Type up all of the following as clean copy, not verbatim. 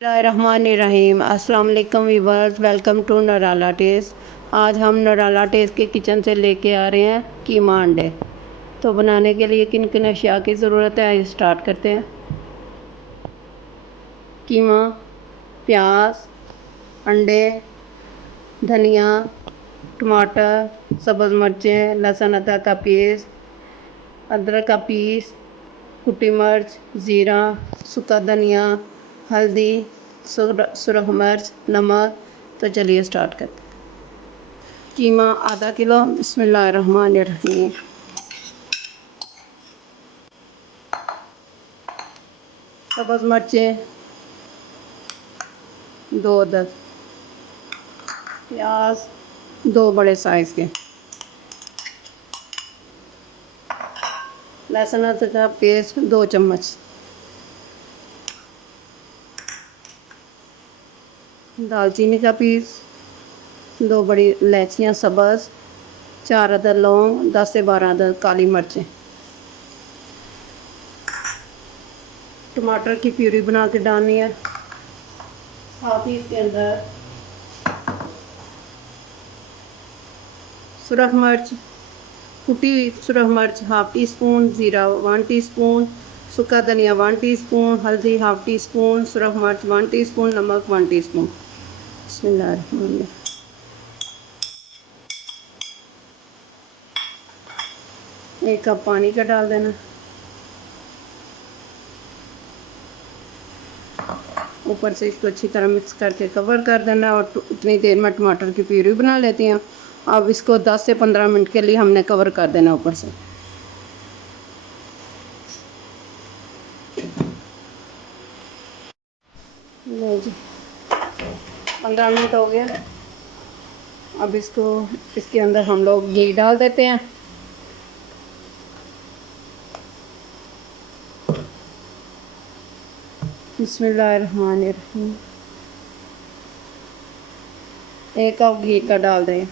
रहीम अस्सलाम वालेकुम viewers, welcome to नराला test. आज हम नराला टेस्ट के किचन से लेके आ रहे हैं कीमा अंडे। तो बनाने के लिए किन किन अशिया की ज़रूरत है, आइए स्टार्ट करते हैं। कीमा, प्याज, अंडे, धनिया, टमाटर, सब्ज़ मिर्चें, लहसुन अदरक का पेस्ट, अदरक का पीस, कुटी मिर्च, ज़ीरा, सूखा धनिया, हल्दी, सुरख मिर्च, नमक। तो चलिए स्टार्ट करते हैं। कीमा आधा किलो। बिस्मिल्लाहिर्रहमानिर्रहीम। सब्ज़ मिर्चें 2 अदद, प्याज 2 बड़े साइज़ के, लहसुन अदरक का पेस्ट 2 चम्मच, दालचीनी का पीस, 2 बड़ी इलायचियाँ सब्ज़, 4 अदद लौंग, 10 से 12 अदद काली मिर्चें। टमाटर की प्यूरी बना के डालनी है। साथ ही इसके अंदर सुरख मिर्च, कुटी हुई सुरख मिर्च हाफ़ टी स्पून, ज़ीरा 1 टीस्पून, सूखा धनिया 1 टीस्पून, हल्दी हाफ़ टी स्पून, सुरख मिर्च 1 टीस्पून, नमक 1 टीस्पून। बिस्मिल्लाहिर्रहमानिर्रहीम। 1 कप पानी का डाल देना। ऊपर से इसको अच्छी तरह मिक्स करके कवर कर देना और उतनी देर में टमाटर की प्यूरी बना लेती हैं। अब इसको 10 से 15 मिनट के लिए हमने कवर कर देना ऊपर से। लो जी, 15 मिनट हो गया। अब इसके अंदर हम लोग घी डाल देते हैं। बिस्मिल्लाहिर्रहमानिर्रहीम। 1 कप घी का डाल दें।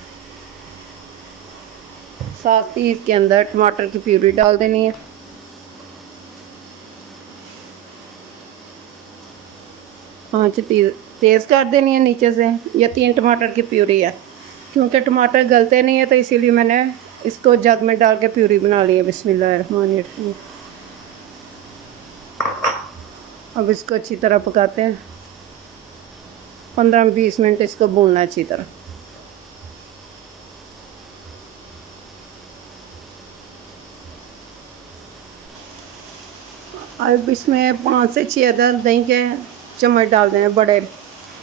साथ ही इसके अंदर टमाटर की प्यूरी डाल देनी है। आँच तेज़ कर देनी है नीचे से। ये 3 टमाटर की प्यूरी है। क्योंकि टमाटर गलते नहीं है तो इसीलिए मैंने इसको जग में डाल के प्यूरी बना ली है। बिस्मिल्लाहिर्रहमानिर्रहीम। अब इसको अच्छी तरह पकाते हैं। 15-20 मिनट इसको भूनना है अच्छी तरह। अब इसमें 5 से 6 अदद दही के चम्मच डाल दें, बड़े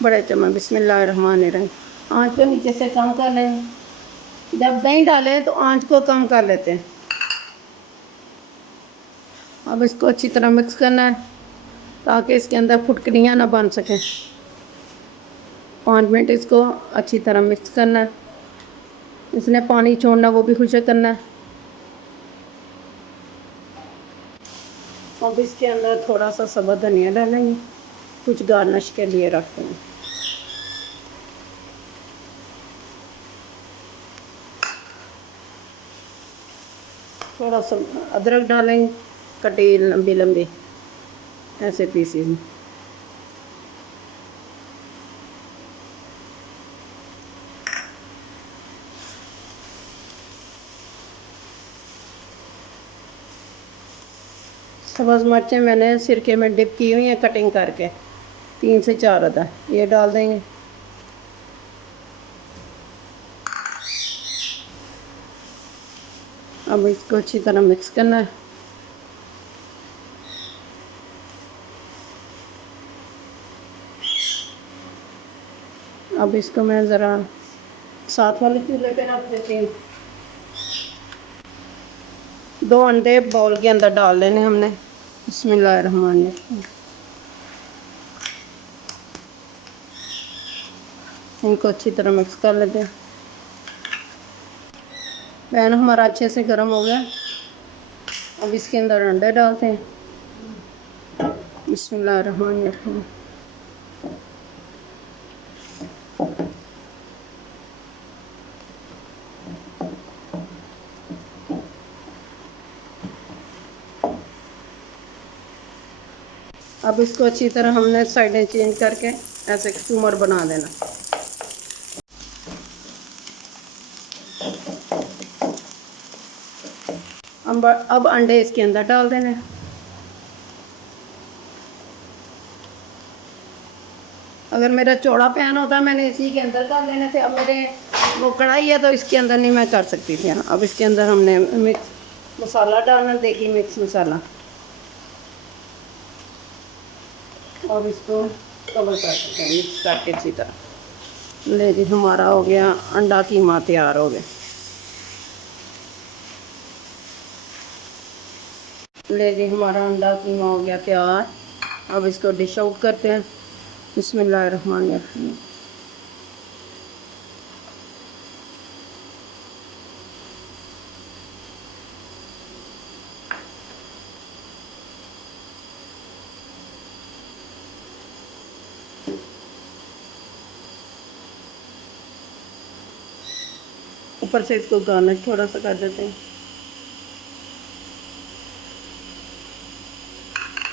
बड़े चम्मच। बिस्मिल्लाहिर्रहमानिर्रहीम। आँच को नीचे से कम कर लें। जब दही डालें तो आँच को कम कर लेते हैं। अब इसको अच्छी तरह मिक्स करना है ताकि इसके अंदर फुटकरियाँ ना बन सकें। 5 मिनट इसको अच्छी तरह मिक्स करना है। इसने पानी छोड़ना, वो भी खुश करना है। अब इसके अंदर थोड़ा सा सब्ज़ धनिया डालेंगे, कुछ गार्निश के लिए रखते हैं। थोड़ा सा अदरक डालेंगे, कटी लंबी लंबी ऐसे पीसीज में। सब्ज़ मिर्चें मैंने सिरके में डिप की हुई हैं कटिंग करके, 3 से 4 अदद ये डाल देंगे। अब इसको अच्छी तरह मिक्स करना है। अब इसको मैं ज़रा साथ वाले चूल्हे पे रख देती हूँ। 2 अंडे बाउल के अंदर डाल लेने हमने। बिस्मिल्लाहिर्रहमानिर्रहीम। इनको अच्छी तरह मिक्स कर लेते हैं। पैन हमारा अच्छे से गर्म हो गया। अब इसके अंदर अंडे डालते हैं। बिस्मिल्लाहिर्रहमानिर्रहीम। अब इसको अच्छी तरह हमने साइडें चेंज करके ऐसे स्टूमर बना देना। अब अंडे इसके अंदर डाल देने। अगर मेरा चौड़ा पैन होता मैंने इसी के अंदर कर लेने थे। अब मेरे वो कढ़ाई है तो इसके अंदर नहीं मैं कर सकती थी। अब इसके अंदर हमने मिक्स मसाला डालना, देखिए मिक्स मसाला, और इसको कवर कर देते हैं मिक्स करके अच्छी तरह। ले जी, हमारा हो गया अंडा कीमा तैयार हो गया। ले जी, हमारा अंडा कीमा हो गया तैयार। अब इसको डिश आउट करते हैं। बिस्मिल्लाहिर्रहमानिर्रहीम। ऊपर से इसको गार्निश थोड़ा सा कर देते हैं।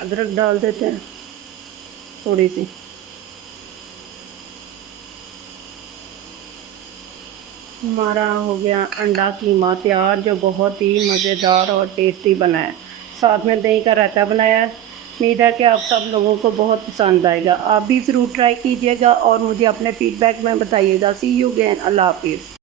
अदरक डाल देते हैं थोड़ी सी। हमारा हो गया अंडा कीमा तैयार, जो बहुत ही मज़ेदार और टेस्टी बना है। साथ में दही का रायता बनाया है। उम्मीद है कि आप सब लोगों को बहुत पसंद आएगा। आप भी ज़रूर ट्राई कीजिएगा और मुझे अपने फ़ीडबैक में बताइएगा। सी यू अगेन। अल्लाह हाफिज़।